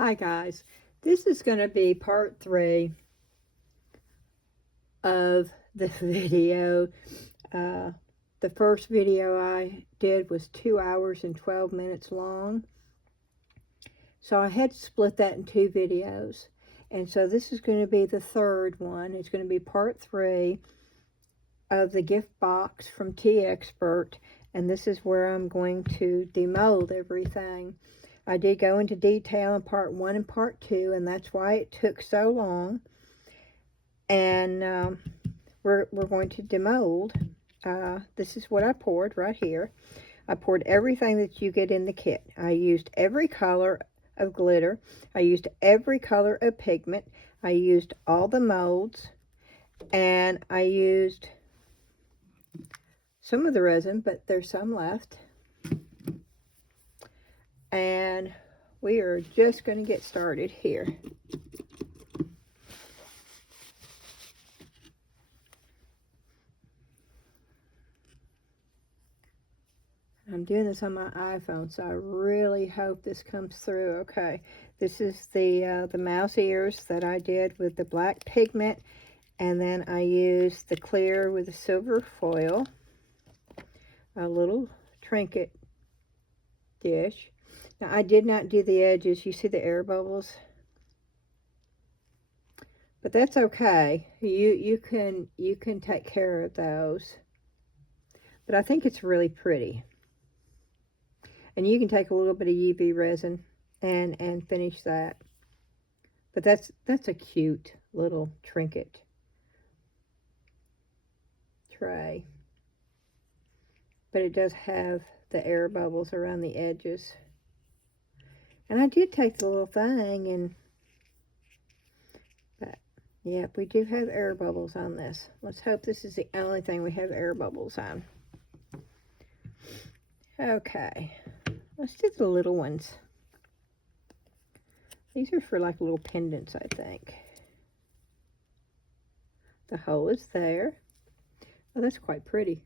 Hi guys, this is going to be part 3 of the video. The first video I did was 2 hours and 12 minutes long. So I had to split that in 2 videos. And so this is going to be the third one. It's going to be part 3 of the gift box from TEEXPERT. And this is where I'm going to demold everything. I did go into detail in part 1 and part 2, and that's why it took so long. And we're going to demold. This is what I poured right here. I poured everything that you get in the kit. I used every color of glitter. I used every color of pigment. I used all the molds. And I used some of the resin, but there's some left. And we are just going to get started here. I'm doing this on my iPhone, so I really hope this comes through okay. This is the mouse ears that I did with the black pigment, and then I used the clear with the silver foil, a little trinket dish. Now, I did not do the edges. You see the air bubbles? But that's okay. You can take care of those. But I think it's really pretty. And you can take a little bit of UV resin and finish that. But that's a cute little trinket tray. But it does have the air bubbles around the edges. And I did take the little thing but yeah, we do have air bubbles on this. Let's hope this is the only thing we have air bubbles on. Okay, let's do the little ones. These are for like little pendants, I think. The hole is there. Oh, that's quite pretty.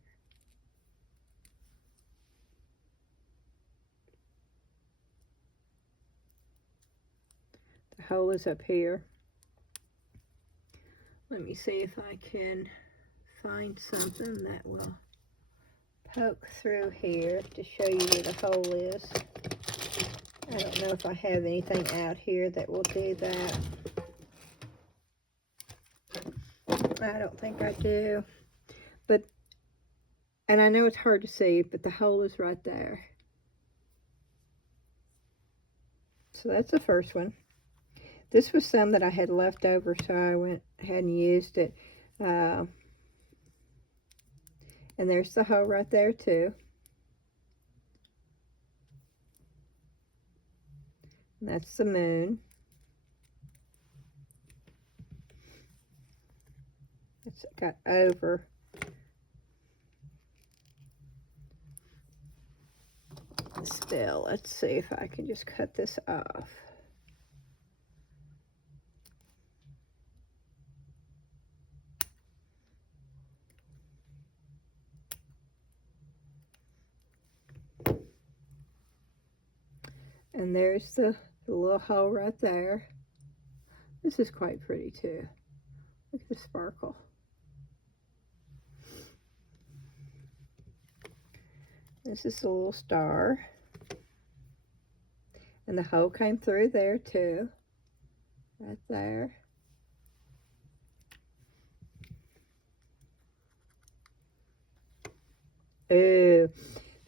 The hole is up here. Let me see if I can find something that will poke through here to show you where the hole is. I don't know if I have anything out here that will do that. I don't think I do. But, and I know it's hard to see, but the hole is right there. So that's the first one. This was some that I had left over, so I went ahead and used it. And there's the hole right there too. And that's the moon. It's got over. Still, let's see if I can just cut this off. And there's the little hole right there. This is quite pretty too. Look at the sparkle. This is a little star. And the hole came through there too. Right there. Ooh.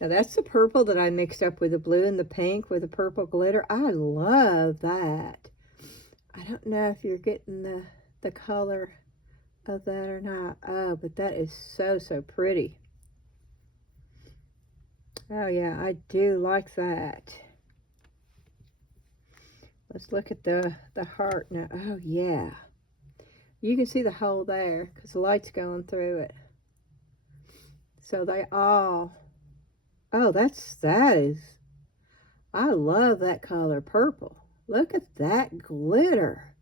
Now that's the purple that I mixed up with the blue and the pink with the purple glitter. I love that. I don't know if you're getting the color of that or not. Oh, but that is so pretty. Oh yeah, I do like that. Let's look at the heart now. Oh yeah. You can see the hole there because the light's going through it. So they all, oh, that is, I love that color purple. Look at that glitter.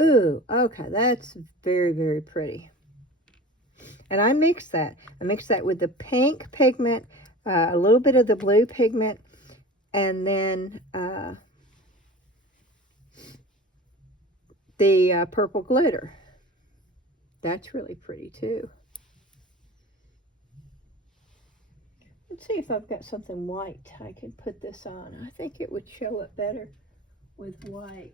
Ooh, okay, that's very pretty. And I mixed that. I mixed that with the pink pigment, a little bit of the blue pigment, and then the purple glitter. That's really pretty too. Let's see if I've got something white I can put this on. I think it would show up better with white.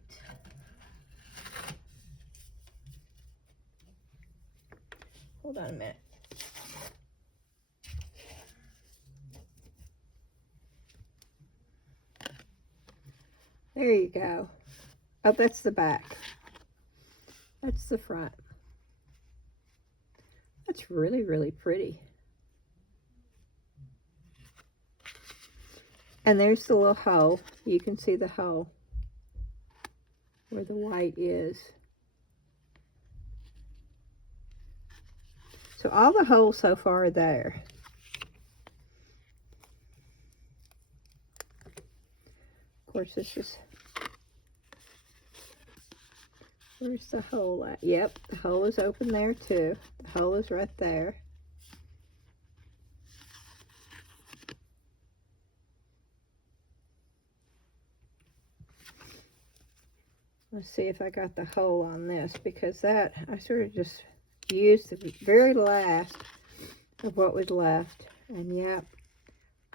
Hold on a minute. There you go. Oh, that's the back. That's the front. That's really, really pretty. And there's the little hole. You can see the hole where the white is. So all the holes so far are there. Of course, this is, where's the hole at? Yep, the hole is open there too. The hole is right there. Let's see if I got the hole on this, because that, I sort of just used the very last of what was left. And yep,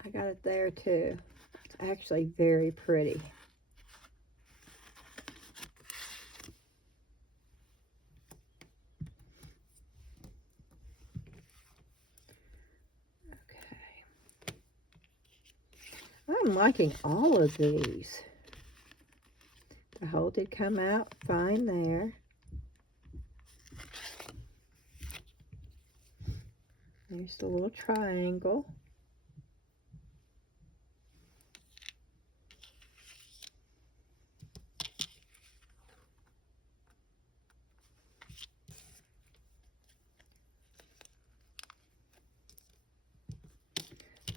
I got it there too. It's actually very pretty. Okay. I'm liking all of these. The hole did come out fine there. There's the little triangle.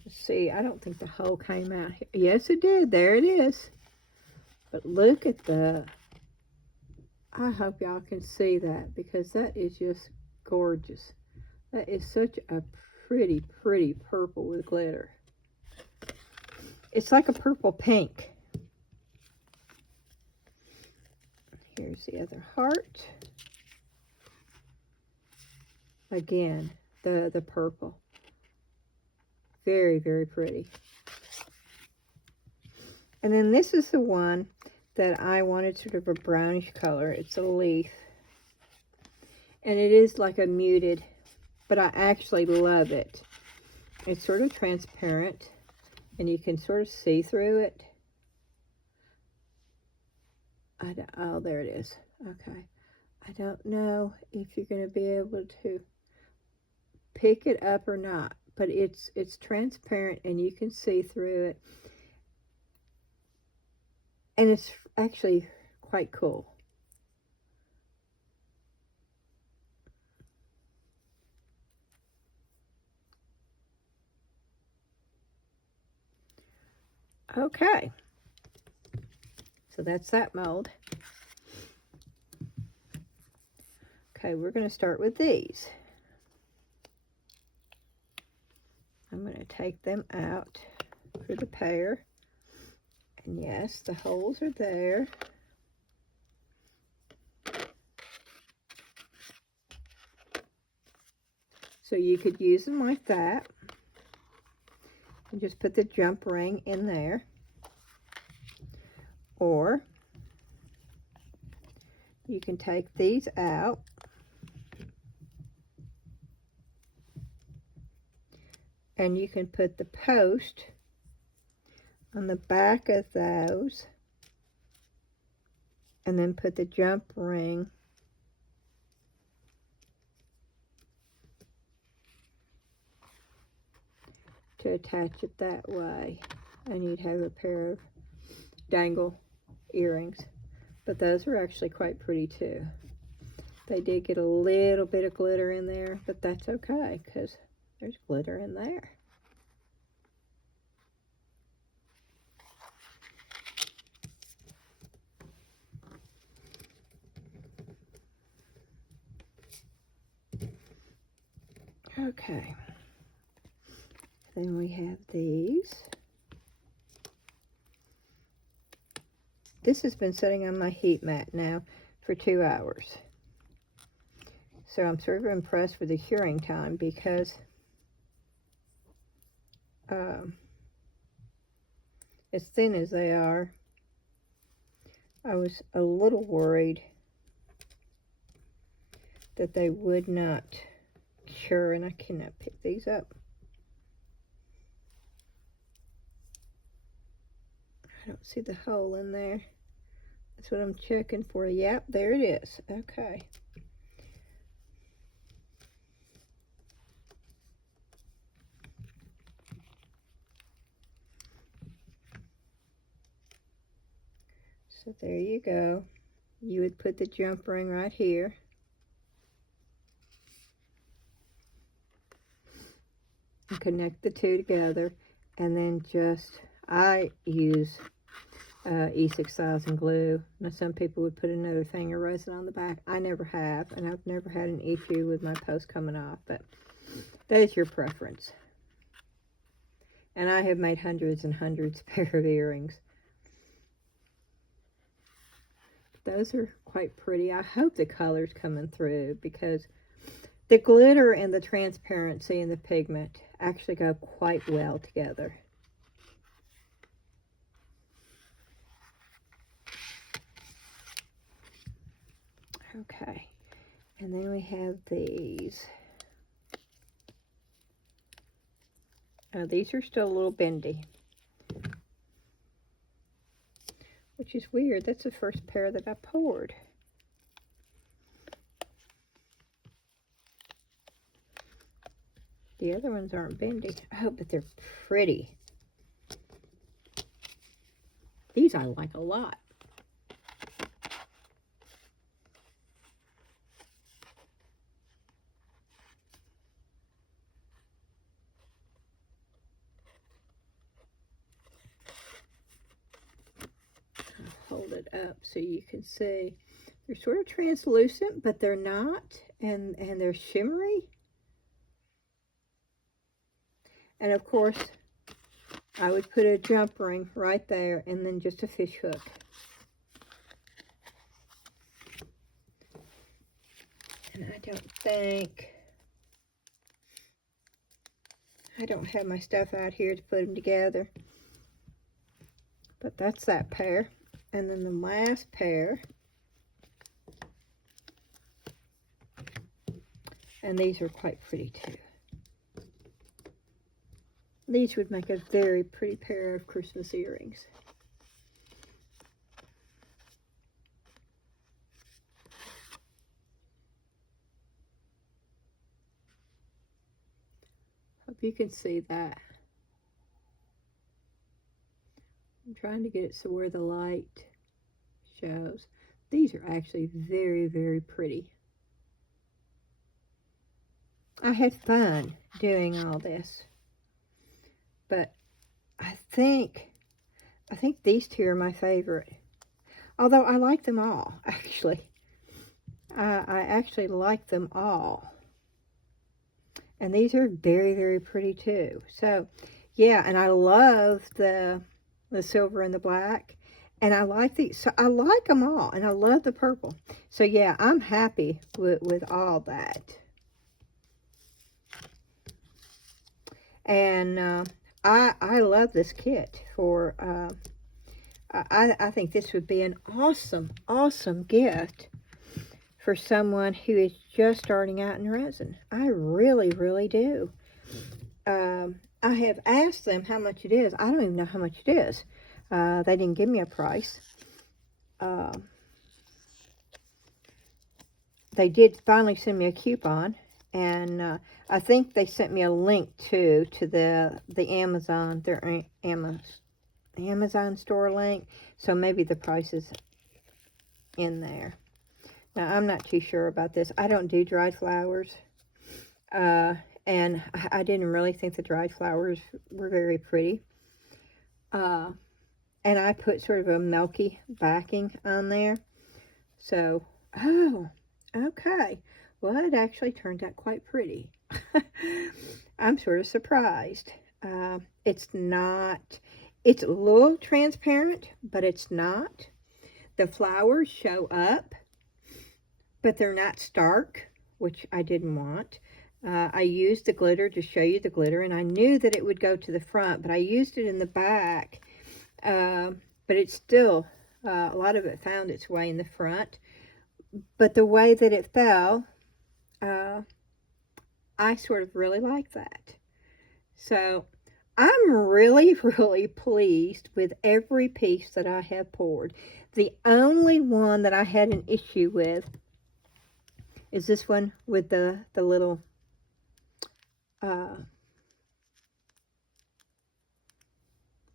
Let's see, I don't think the hole came out here. Yes, it did. There it is. But look at the, I hope y'all can see that, because that is just gorgeous. That is such a pretty, pretty purple with glitter. It's like a purple pink. Here's the other heart. Again, the purple. Very, very pretty. And then this is the one that I wanted sort of a brownish color. It's a leaf. And it is like a muted, but I actually love it. It's sort of transparent, and you can sort of see through it. Oh, there it is. Okay. I don't know if you're going to be able to pick it up or not, but it's transparent, and you can see through it. And it's actually quite cool. Okay. So that's that mold. Okay, we're going to start with these. I'm going to take them out for the pear. And yes, the holes are there. So you could use them like that. And just put the jump ring in there. Or you can take these out. And you can put the post on the back of those. And then put the jump ring to attach it that way. And you'd have a pair of dangle earrings. But those are actually quite pretty too. They did get a little bit of glitter in there, but that's okay, because there's glitter in there. Okay. Then we have these. This has been sitting on my heat mat now for 2 hours. So I'm sort of impressed with the curing time because as thin as they are, I was a little worried that they would not cure, and I cannot pick these up. I don't see the hole in there. That's what I'm checking for. Yep, there it is. Okay. So there you go. You would put the jump ring right here. And connect the two together. And then just, I use E6000 glue. Now some people would put another thing of resin on the back. I never have, and I've never had an issue with my post coming off, but that is your preference. And I have made hundreds and hundreds of pair of earrings. Those are quite pretty. I hope the color's coming through because the glitter and the transparency and the pigment actually go quite well together. Okay, and then we have these. These are still a little bendy, which is weird. That's the first pair that I poured. The other ones aren't bendy. Oh, but they're pretty. These I like a lot. Hold it up so you can see. They're sort of translucent, but they're not, and they're shimmery. And of course, I would put a jump ring right there, and then just a fish hook. And I don't have my stuff out here to put them together. But that's that pair. And then the last pair, and these are quite pretty too. These would make a very pretty pair of Christmas earrings. Hope you can see that. I'm trying to get it so where the light shows. These are actually very, very pretty. I had fun doing all this. But I think these two are my favorite. Although I like them all, actually. I actually like them all. And these are very, very pretty too. So, yeah, and I love the silver and the black. And I like these. So I like them all. And I love the purple. So, yeah, I'm happy with all that. And I love this kit for, I think this would be an awesome, awesome gift for someone who is just starting out in resin. I really, really do. I have asked them how much it is. I don't even know how much it is. They didn't give me a price. They did finally send me a coupon. And I think they sent me a link to the Amazon, their Amazon store link. So maybe the price is in there. Now, I'm not too sure about this. I don't do dried flowers. And I didn't really think the dried flowers were very pretty. And I put sort of a milky backing on there. So, oh, okay. Well, it actually turned out quite pretty. I'm sort of surprised. It's not, it's a little transparent, but it's not. The flowers show up. but they're not stark, which I didn't want. I used the glitter to show you the glitter, and I knew that it would go to the front, but I used it in the back. But it's still, a lot of it found its way in the front. But the way that it fell, I sort of really like that. So I'm really, really pleased with every piece that I have poured. The only one that I had an issue with is this one with the little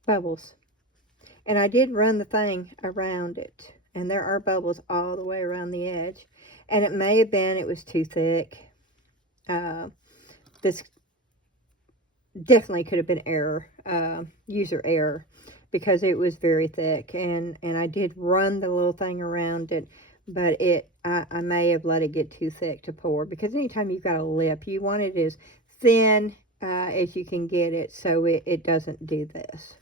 bubbles. And I did run the thing around it. And there are bubbles all the way around the edge. And it may have been it was too thick. This definitely could have been error, user error, because it was very thick. And I did run the little thing around it, but I may have let it get too thick to pour, because anytime you've got a lip, you want it as thin as you can get it, so it doesn't do this.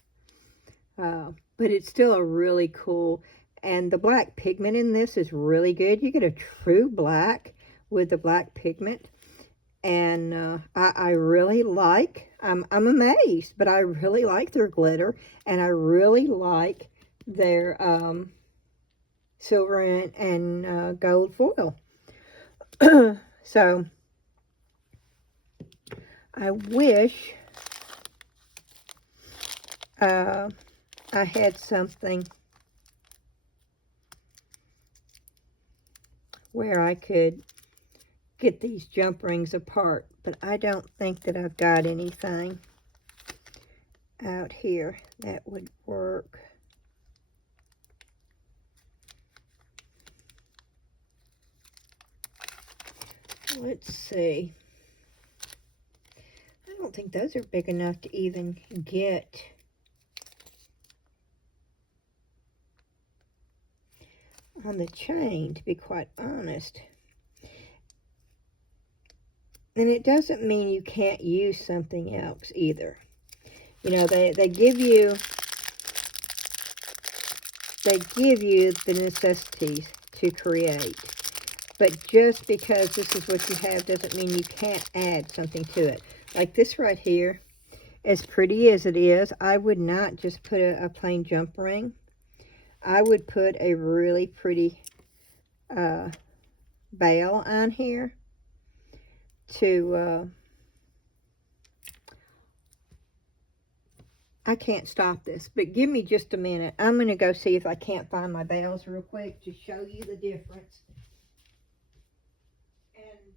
But it's still a really cool, and the black pigment in this is really good. You get a true black with the black pigment, and I really like, I'm amazed, but I really like their glitter, and I really like their silver and gold foil. So I wish I had something where I could get these jump rings apart, but I don't think that I've got anything out here that would work. Let's see. I don't think those are big enough to even get on the chain, to be quite honest. And it doesn't mean you can't use something else either. You know, they give you the necessities to create. But just because this is what you have doesn't mean you can't add something to it. Like this right here, as pretty as it is, I would not just put a plain jump ring. I would put a really pretty veil on here to, I can't stop this, but give me just a minute. I'm going to go see if I can't find my veils real quick to show you the difference. And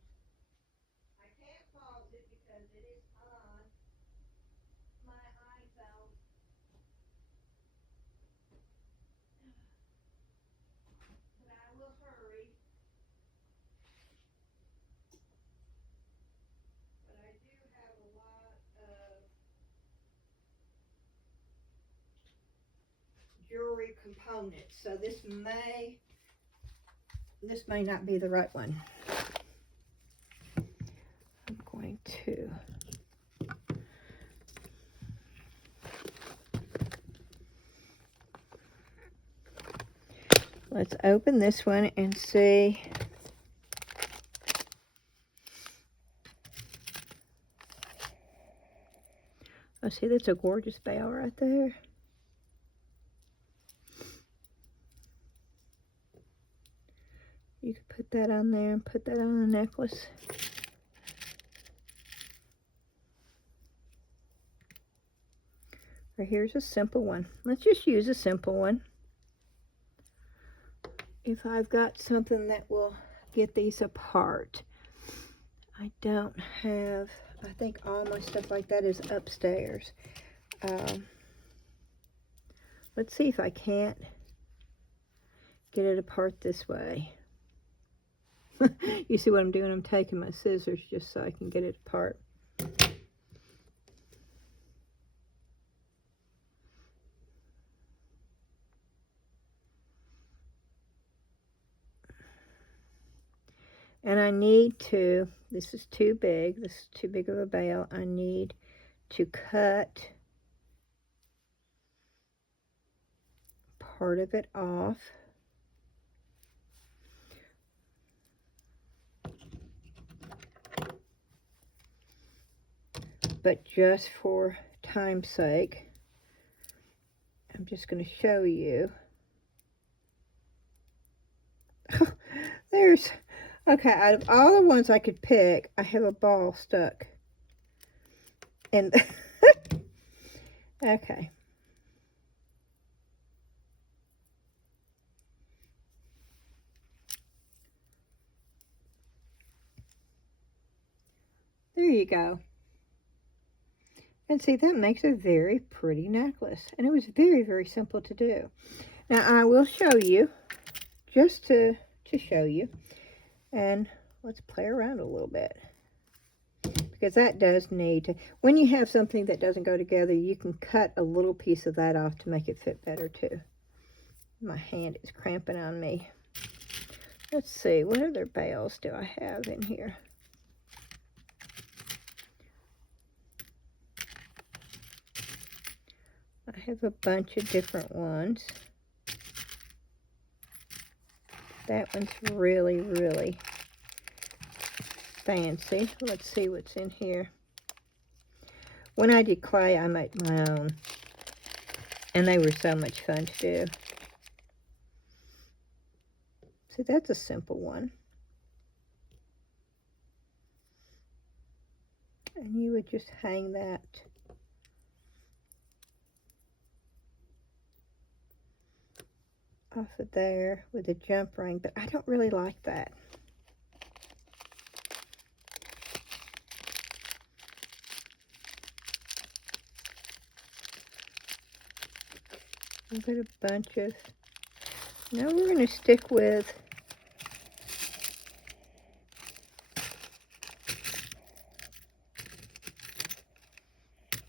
I can't pause it because it is on my iPhone. But I will hurry. But I do have a lot of jewelry components, so this may not be the right one. I'm going to let's open this one and see. Oh, see, that's a gorgeous veil right there. You could put that on there and put that on a necklace. Or here's a simple one. Let's just use a simple one. If I've got something that will get these apart. I don't have, I think all my stuff like that is upstairs. Let's see if I can't get it apart this way. You see what I'm doing? I'm taking my scissors just so I can get it apart. And I need to, this is too big, this is too big of a veil. I need to cut part of it off. but just for time's sake, I'm just going to show you. There's, okay, out of all the ones I could pick, I have a ball stuck. And, okay. There you go. And see, that makes a very pretty necklace. And it was very, very simple to do. Now, I will show you, just to show you. And let's play around a little bit. Because that does need to, when you have something that doesn't go together, you can cut a little piece of that off to make it fit better too. My hand is cramping on me. Let's see, what other bails do I have in here? I have a bunch of different ones. That one's really, really fancy. Let's see what's in here. When I did clay, I made my own. And they were so much fun to do. See, that's a simple one. And you would just hang that off of there with a jump ring, but I don't really like that. I've got a bunch of, now we're going to stick with,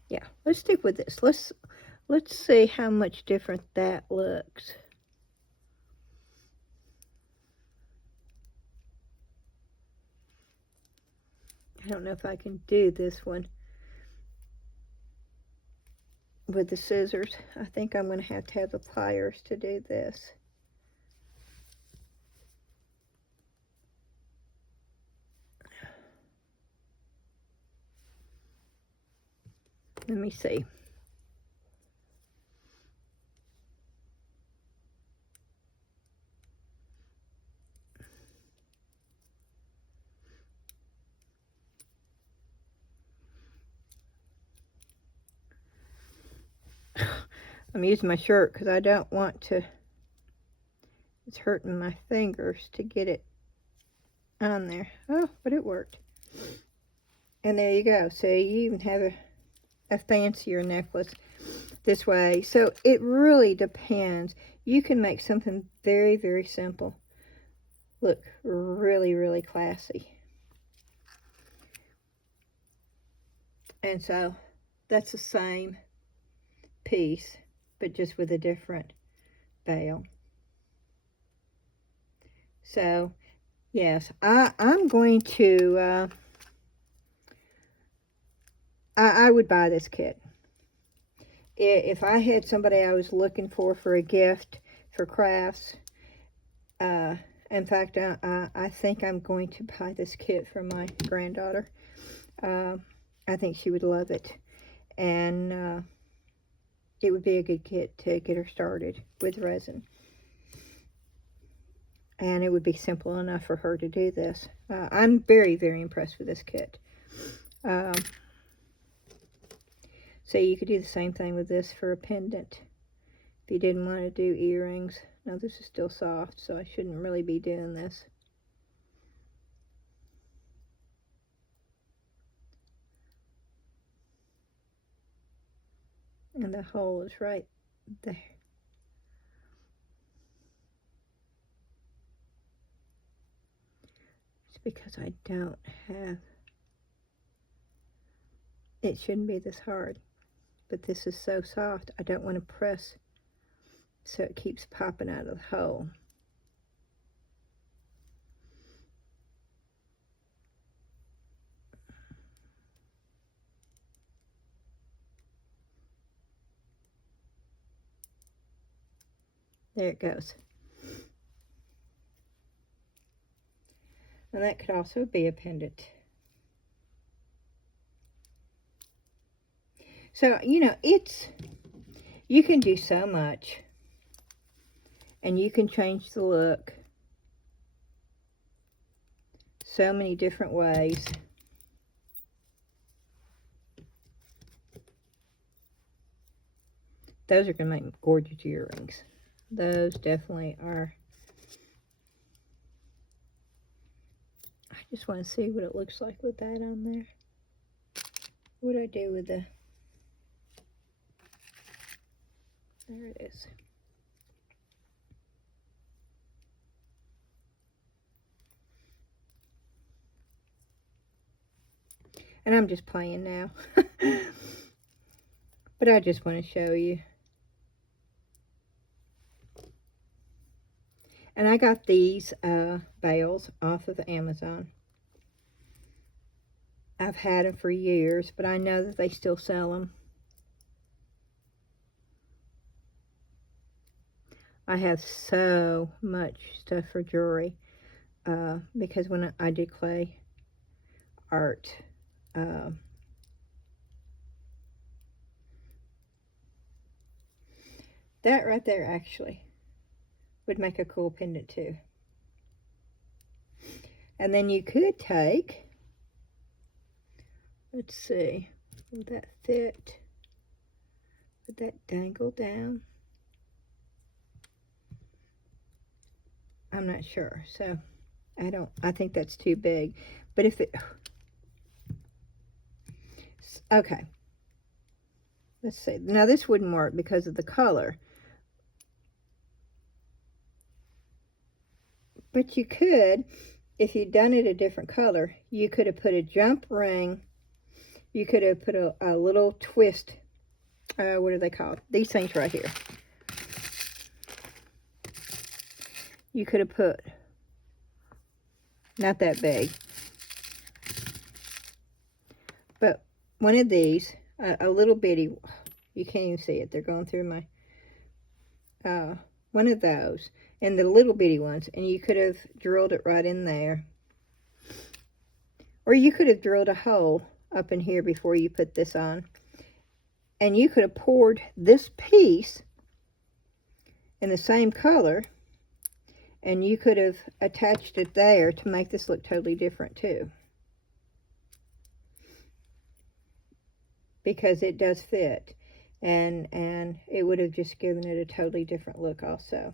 yeah, let's stick with this. Let's see how much different that looks. I don't know if I can do this one with the scissors. I think I'm going to have the pliers to do this. Let me see. I'm using my shirt because I don't want to, it's hurting my fingers to get it on there. Oh, but it worked. And there you go. So you even have a fancier necklace this way. So it really depends. You can make something very, very simple look really, really classy. And so that's the same piece, but just with a different bail. So yes, I'm going to, I would buy this kit. If I had somebody I was looking for a gift for crafts, in fact, I think I'm going to buy this kit for my granddaughter. I think she would love it. And it would be a good kit to get her started with resin. And it would be simple enough for her to do this. I'm very, very impressed with this kit. So you could do the same thing with this for a pendant. If you didn't want to do earrings. Now this is still soft, so I shouldn't really be doing this. And the hole is right there. It's because I don't have, it shouldn't be this hard, but this is so soft, I don't want to press so it keeps popping out of the hole. There it goes. And that could also be a pendant. So, you know, you can do so much. And you can change the look so many different ways. Those are going to make gorgeous earrings. Those definitely are. I just want to see what it looks like with that on there. What do I do with the... There it is. And I'm just playing now. But I just want to show you. And I got these bales off of Amazon. I've had them for years, but I know that they still sell them. I have so much stuff for jewelry because when I did clay art, that right there actually would make a cool pendant too. And then you could take, let's see, would that fit? Would that dangle down? I'm not sure, so I think that's too big. But if it, okay, let's see. Now this wouldn't work because of the color. But you could, if you'd done it a different color, you could have put a jump ring. You could have put a little twist. What are they called? These things right here. You could have put, not that big, but one of these, a little bitty, you can't even see it. They're going through my, one of those, and the little bitty ones, and you could have drilled it right in there. Or you could have drilled a hole up in here before you put this on. And you could have poured this piece in the same color, and you could have attached it there to make this look totally different too. Because it does fit. And it would have just given it a totally different look also.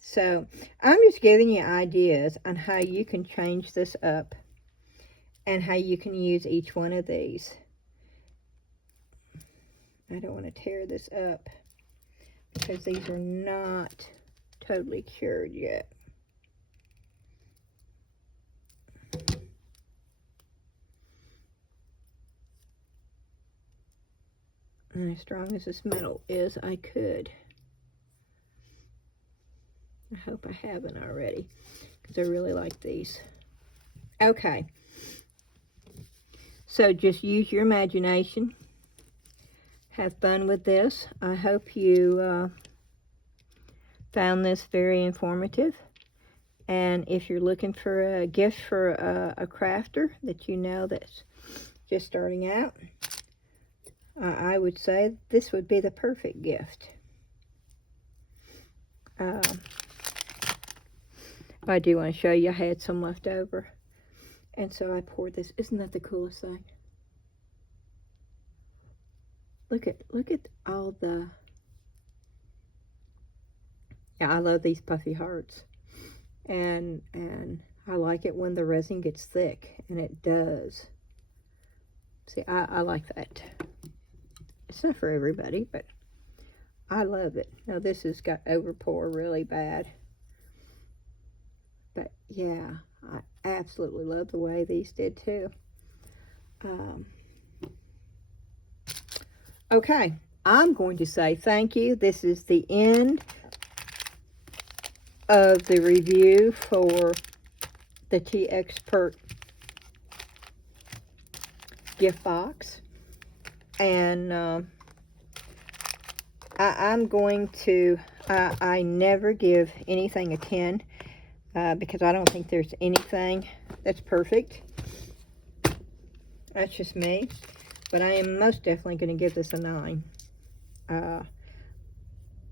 So I'm just giving you ideas on how you can change this up and how you can use each one of these. I don't want to tear this up because these are not totally cured yet. And as strong as this metal is, I could. I hope I haven't already, because I really like these. Okay. So just use your imagination. Have fun with this. I hope you found this very informative. And if you're looking for a gift for a crafter that you know that's just starting out, I would say this would be the perfect gift. I do want to show you, I had some left over. And so I poured this. Isn't that the coolest thing? Look at all the... Yeah, I love these puffy hearts. And I like it when the resin gets thick. And it does. See, I like that. It's not for everybody, but I love it. Now this has got overpour really bad. But yeah, I absolutely love the way these did too. Okay, I'm going to say thank you. This is the end of the review for the TEEXPERT gift box. And I'm going to, I never give anything a 10 because I don't think there's anything that's perfect. That's just me. but I am most definitely going to give this a 9.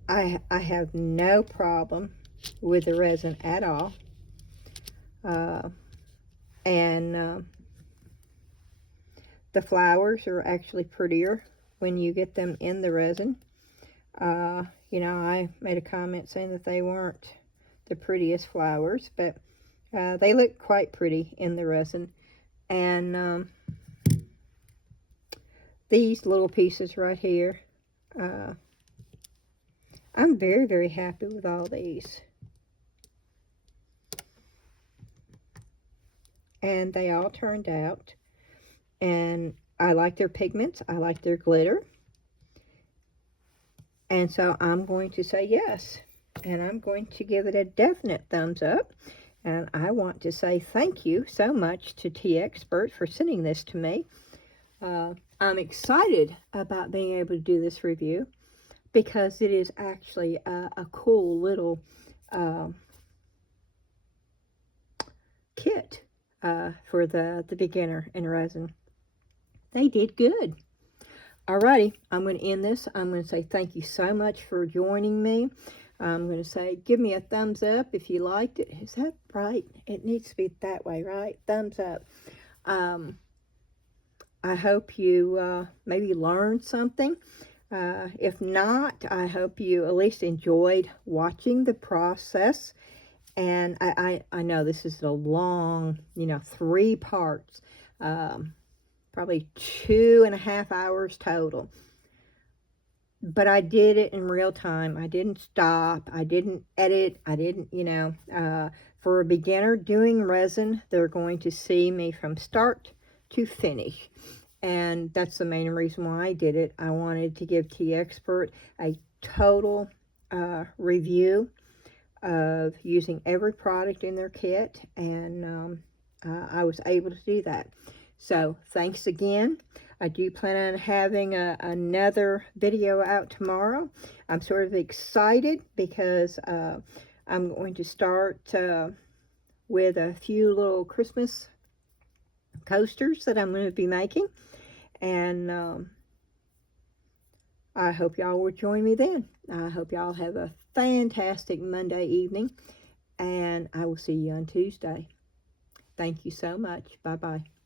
I have no problem with the resin at all. And the flowers are actually prettier when you get them in the resin. You know, I made a comment saying that they weren't the prettiest flowers, but they look quite pretty in the resin. And these little pieces right here, I'm very, very happy with all these. And they all turned out. And I like their pigments. I like their glitter. And so I'm going to say yes. And I'm going to give it a definite thumbs up. And I want to say thank you so much to TEEXPERT for sending this to me. I'm excited about being able to do this review because it is actually a cool little kit for the beginner in resin. They did good. Alrighty, I'm going to end this. I'm going to say thank you so much for joining me. I'm going to say give me a thumbs up if you liked it. Is that right? It needs to be that way, right? Thumbs up. I hope you maybe learned something. If not, I hope you at least enjoyed watching the process. And I know this is a long, 3 parts. Probably 2.5 hours total. But I did it in real time. I didn't stop. I didn't edit. I didn't, for a beginner doing resin, they're going to see me from start to finish. And that's the main reason why I did it. I wanted to give TEEXPERT a total review of using every product in their kit. And I was able to do that. So thanks again. I do plan on having another video out tomorrow. I'm sort of excited because I'm going to start with a few little Christmas coasters that I'm going to be making. And I hope y'all will join me then. I hope y'all have a fantastic Monday evening. And I will see you on Tuesday. Thank you so much. Bye-bye.